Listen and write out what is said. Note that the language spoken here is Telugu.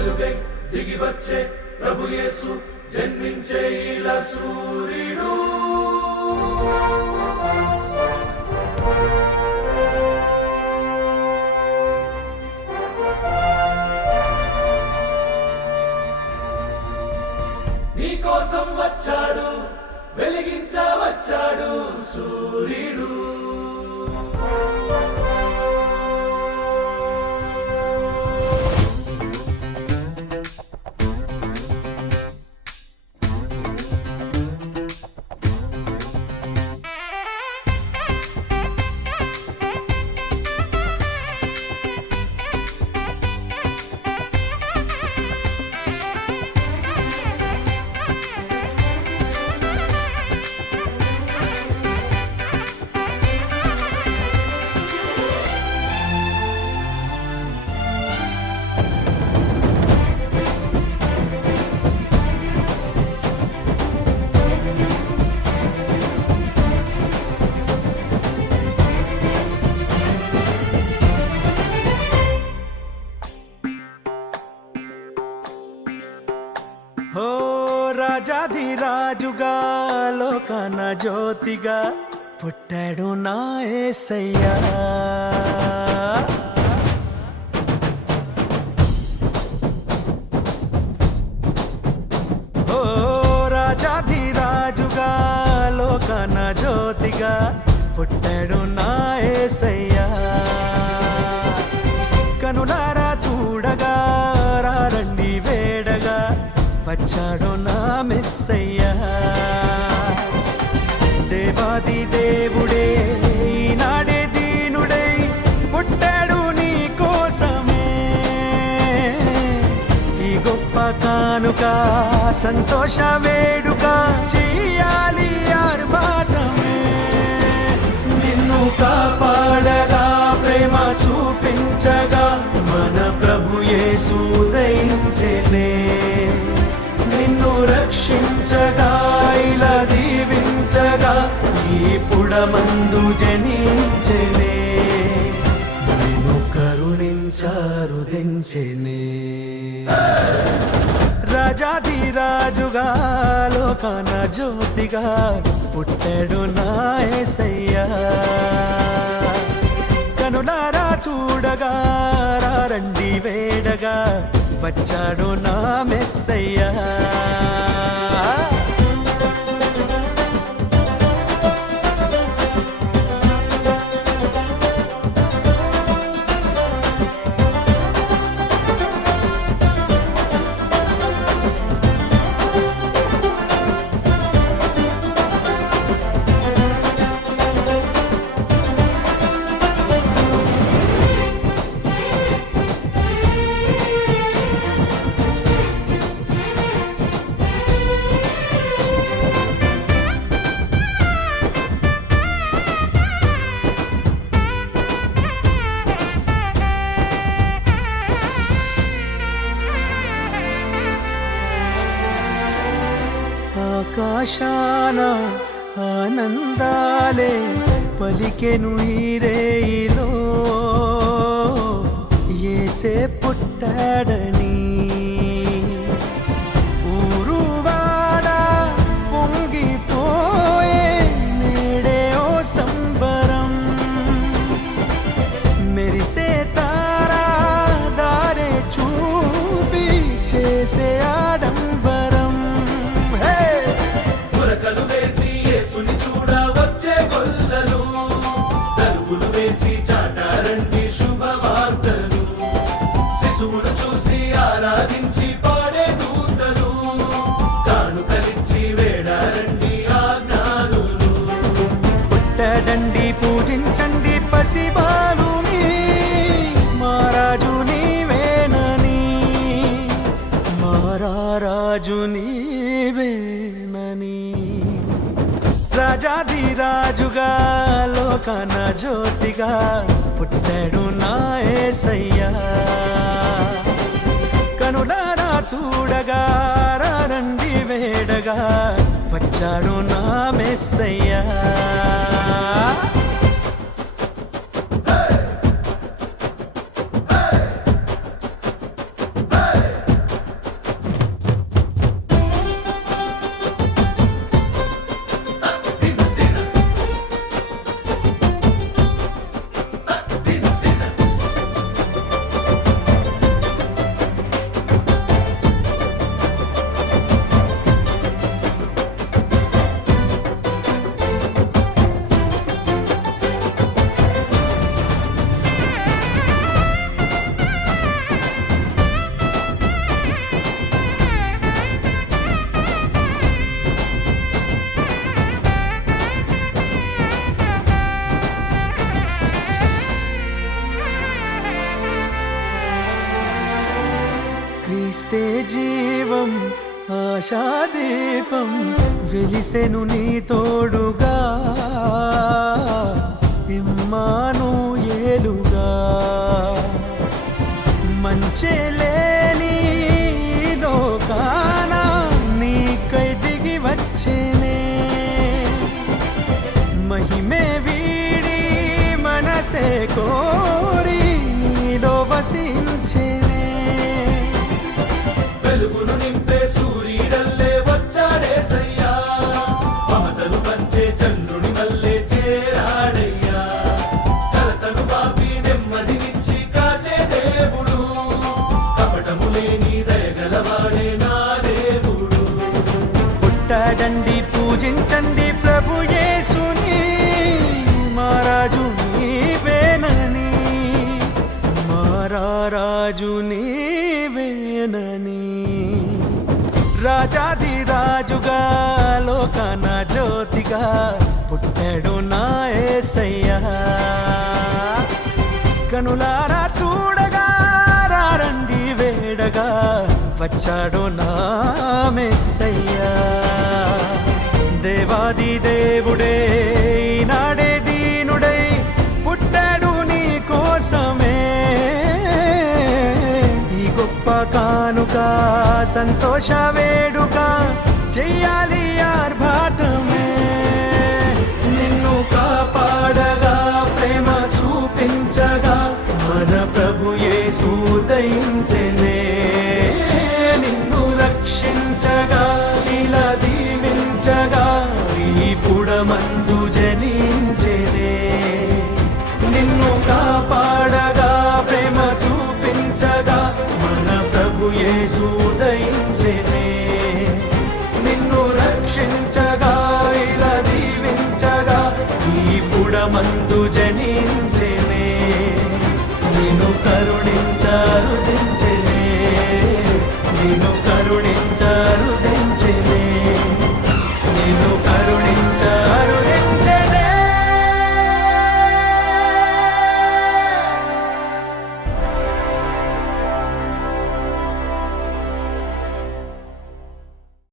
వెలుగై దిగి వచ్చే ప్రభు యేసు జన్మించే ఇలా సూర్యుడు నీ కోసం వచ్చాడు వెలిగించవచ్చాడు సూర్యుడు హో రాజాధిరాజుగా లోకాన జ్యోతిగా పుట్టాడు నా యేసయ్యా హో రాజాధిరాజుగా లోకాన జ్యోతిగా పుట్టాడు నా యేసయ్యా కనులారా చూడగా రండి వేడగా వచ్చాడు నా మెస్సయ్యా దేవాది దేవుడే ఈనాడే దీనుడై పుట్టాడు నీ కోసమే ఈ గొప్ప కానుక సంతోష వేడుక చెయ్యాలి ఆర్భాటమే నిన్ను కాపాడగా ప్రేమ చూపించగా మన ప్రభు యేసు ఉదయించెనే నిన్ను రక్షించగా ఇలా దీవించగా ఈ పుడమందు జనించెనే నిన్ను కరుణించారు దించెనే రాజాధిరాజుగా లోకాన జ్యోతిగా పుట్టాడు నా యేసయ్యా కనులారా చూడగా రండి వేడగా వచ్చాడు నా మెస్సయ్యా ఆకాశాన ఆనందాలే పలికెను ఈ రేయిలో యేసే పుట్టాడని ఊరువాడ పొంగిపోయే నేడే ఓ సంబరం మెరిసే తారా దారే చూపి చేసే ఆడంబరం చూడ వచ్చే గొల్లలు తలుపులు వేసి చాటారండి శుభవార్తలు శిశువును చూసి ఆరాధించి పాడే దూతలు కానుకలిచ్చి వేడారండి ఆజ్ఞానులు పుట్టడండి పూజించండి పసిబాలుని మారాజు నీవేనని మారాజు నీవేనని రాజాధిరాజుగా లోకాన జ్యోతిగా పుట్టాడు నా యేసయ్యా కనులారా చూడగా రండి వేడగా వచ్చాడు నా మెస్సయ్యా Hey! క్రీస్తే జీవం ఆశాదీపం వెలిసెను నీ తోడుగా ఇమ్మానుయేలుగా మంచే లేని లోకాన నీకై దిగి వచ్చేనే మహిమే వీడి మనసే కోరి నీలో వసించేనే వెలుగును నింపే సూర్యుడల్లే వచ్చాడేసయ్యా మమతను పంచే చంద్రుని వల్లే చేరాడయ్యా కలతను బాపి నెమ్మదినిచ్చి కాచే దేవుడు కపటము లేని దయగలవాడే నా దేవుడు పుట్టాడండి పూజించండి ప్రభు యేసుని మహారాజు నీవేనని మహారాజు నీవేనని రాజాది రాజుగా లోకాన జ్యోతిగా పుట్టాడు నా యేసయ్యా కనులారా చూడగా రండి వేడగా వచ్చాడు నా మెస్సయ్యా దేవాది దేవుడే ఈనాడే దీనుడై పుట్టాడు నీ కోసమే ఈ గొప్ప కానుక సంతోష వేడుక చెయ్యాలి ఆర్భాటమే నిన్ను కాపాడగా ప్రేమ చూపించగా మన ప్రభు యేసు దయించెనే నిన్ను రక్షించగా ఇలా దీవించగా ఈ పుడమందు జనించెనే నిన్ను కాపాడగా ప్రేమ చూపించగా మన ప్రభు యేసు దయించెనే నిన్ను రక్షించగా ఇలా దీవించగా ఈ పుడమందు జనించెనే నిన్ను కరుణించరుదించెనే నిన్ను